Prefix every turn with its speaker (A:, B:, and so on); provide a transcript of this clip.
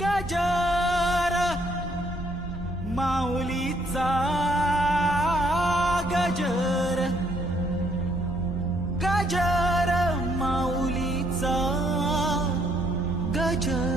A: गजर माऊलीचा गजर. गजर माऊलीचा गजर.